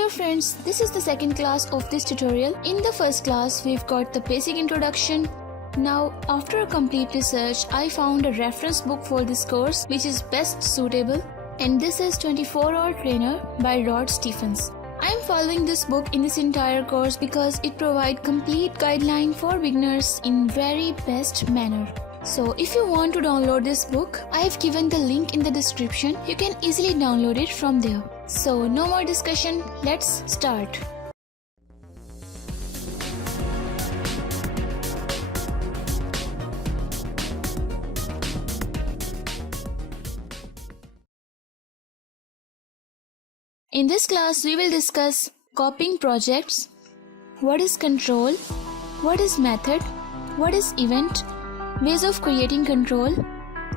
Hello friends, this is the second class of this tutorial. In the first class, we've got the basic introduction. Now, after a complete research, I found a reference book for this course which is best suitable, and this is 24-Hour Trainer by Rod Stephens. I am following this book in this entire course because it provides complete guideline for beginners in very best manner. So if you want to download this book, I have given the link in the description. You can easily download it from there. So no more discussion, let's start. In this class, we will discuss copying projects, what is control, what is method, what is event, ways of creating control,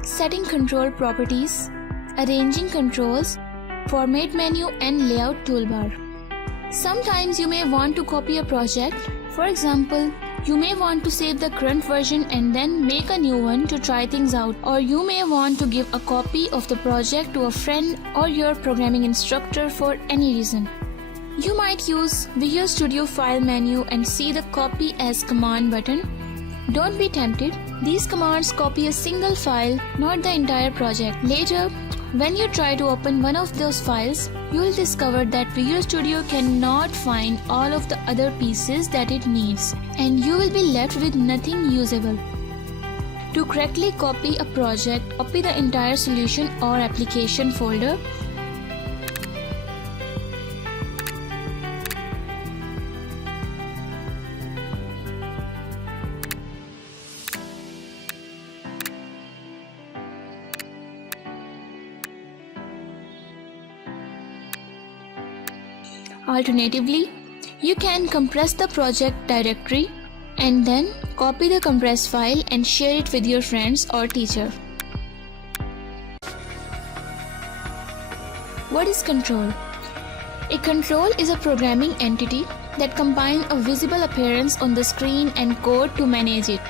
setting control properties, arranging controls, format menu and layout toolbar. Sometimes you may want to copy a project. For example, you may want to save the current version and then make a new one to try things out, or you may want to give a copy of the project to a friend or your programming instructor for any reason. You might use Visual Studio File menu and see the copy as command button. Don't be tempted. These commands copy a single file, not the entire project. Later, when you try to open one of those files, you will discover that Visual Studio cannot find all of the other pieces that it needs, and you will be left with nothing usable. To correctly copy a project, copy the entire solution or application folder. Alternatively, you can compress the project directory and then copy the compressed file and share it with your friends or teacher. What is control? A control is a programming entity that combines a visible appearance on the screen and code to manage it.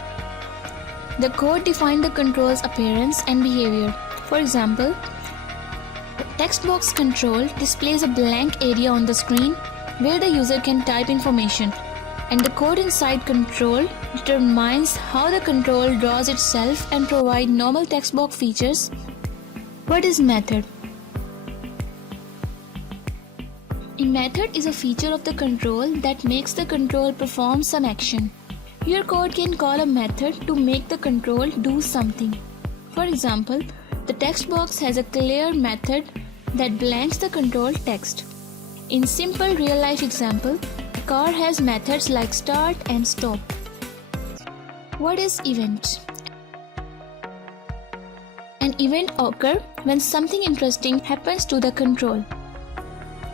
The code defines the control's appearance and behavior. For example, text box control displays a blank area on the screen where the user can type information, and the code inside control determines how the control draws itself and provides normal text box features. What is method? A method is a feature of the control that makes the control perform some action. Your code can call a method to make the control do something. For example, the text box has a clear method that blanks the control text. In simple real-life example, a car has methods like start and stop. What is event? An event occurs when something interesting happens to the control.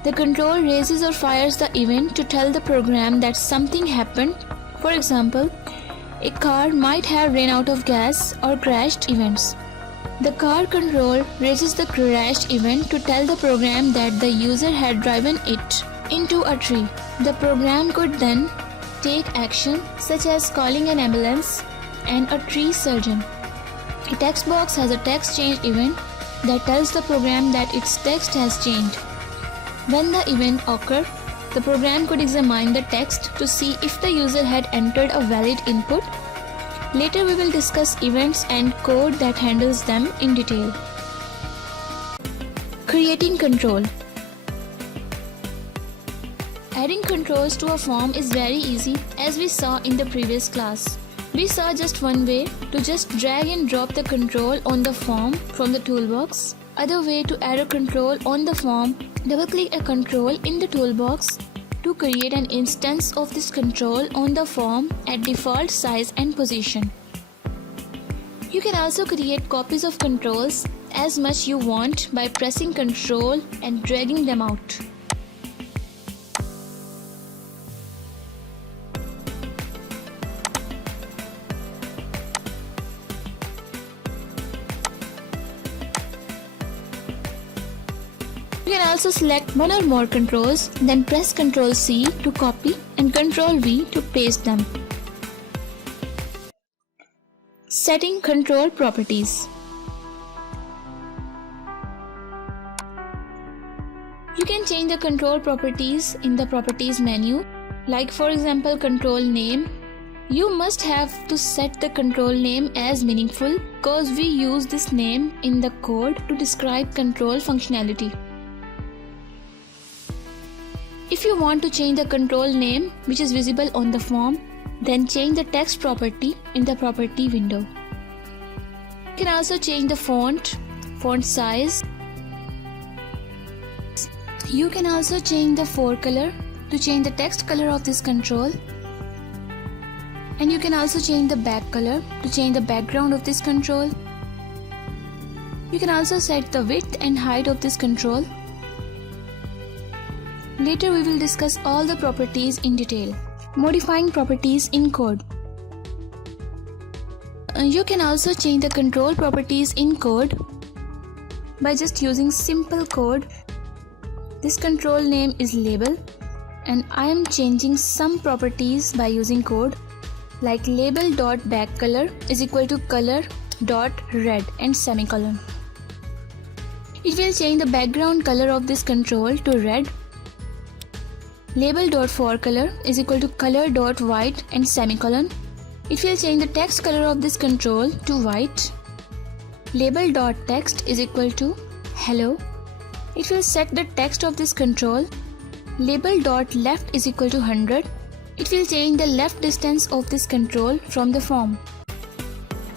The control raises or fires the event to tell the program that something happened. For example, a car might have run out of gas or crashed events. The car control raises the crashed event to tell the program that the user had driven it into a tree. The program could then take action such as calling an ambulance and a tree surgeon. A text box has a text change event that tells the program that its text has changed. When the event occurs, the program could examine the text to see if the user had entered a valid input. Later we will discuss events and code that handles them in detail. Creating control. Adding controls to a form is very easy, as we saw in the previous class. We saw just one way to just drag and drop the control on the form from the toolbox. Other way to add a control on the form, double-click a control in the toolbox to create an instance of this control on the form at default size and position. You can also create copies of controls as much you want by pressing Ctrl and dragging them out. You can also select one or more controls, then press Ctrl C to copy and Ctrl V to paste them. Setting control properties. You can change the control properties in the properties menu, like for example control name. You must have to set the control name as meaningful because we use this name in the code to describe control functionality. If you want to change the control name which is visible on the form, then change the text property in the property window. You can also change the font size. You can also change the forecolor to change the text color of this control. And you can also change the back color to change the background of this control. You can also set the width and height of this control. Later we will discuss all the properties in detail. Modifying properties in code. You can also change the control properties in code by just using simple code. This control name is label and I am changing some properties by using code, like label.backcolor is equal to color.red and semicolon. It will change the background color of this control to red. Label.forecolor is equal to color.white and semicolon. It will change the text color of this control to white. Label.text is equal to hello. It will set the text of this control. Label.left is equal to 100. It will change the left distance of this control from the form.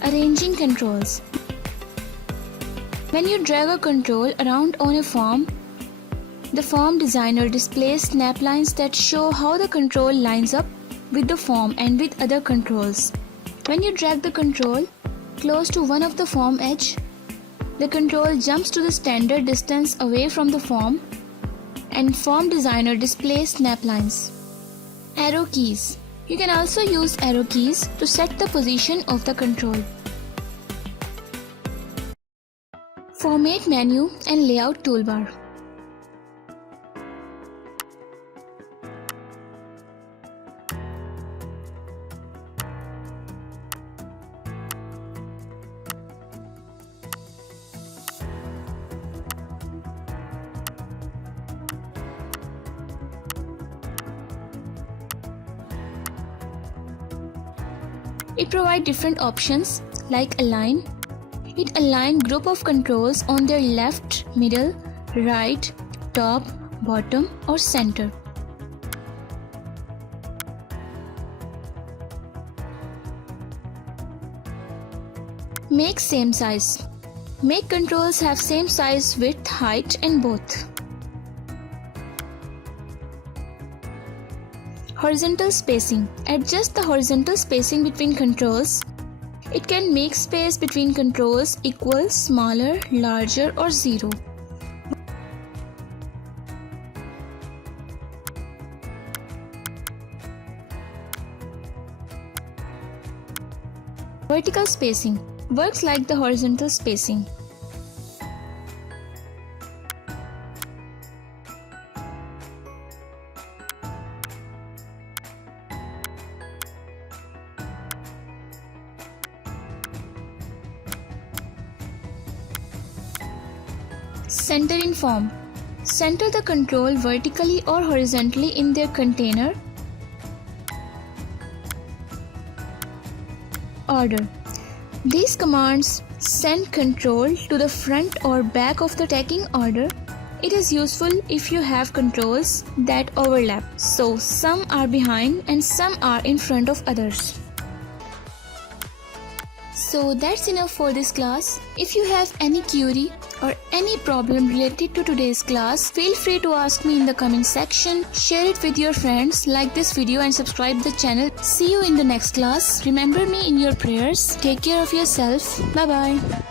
Arranging controls. When you drag a control around on a form, the form designer displays snap lines that show how the control lines up with the form and with other controls. When you drag the control close to one of the form edge, the control jumps to the standard distance away from the form and form designer displays snap lines. Arrow keys. You can also use arrow keys to set the position of the control. Format menu and layout toolbar. It provides different options like align. It aligns group of controls on their left, middle, right, top, bottom or center. Make same size. Make controls have same size, width, height and both. Horizontal spacing. Adjust the horizontal spacing between controls. It can make space between controls equal, smaller, larger or 0. Vertical spacing works like the horizontal spacing. Center in form. Center the control vertically or horizontally in their container. Order. These commands send control to the front or back of the tagging order. It is useful if you have controls that overlap, so some are behind and some are in front of others. So that's enough for this class. If you have any query or any problem related to today's class, feel free to ask me in the comment section. Share it with your friends, like this video and subscribe the channel. See you in the next class. Remember me in your prayers. Take care of yourself. Bye bye.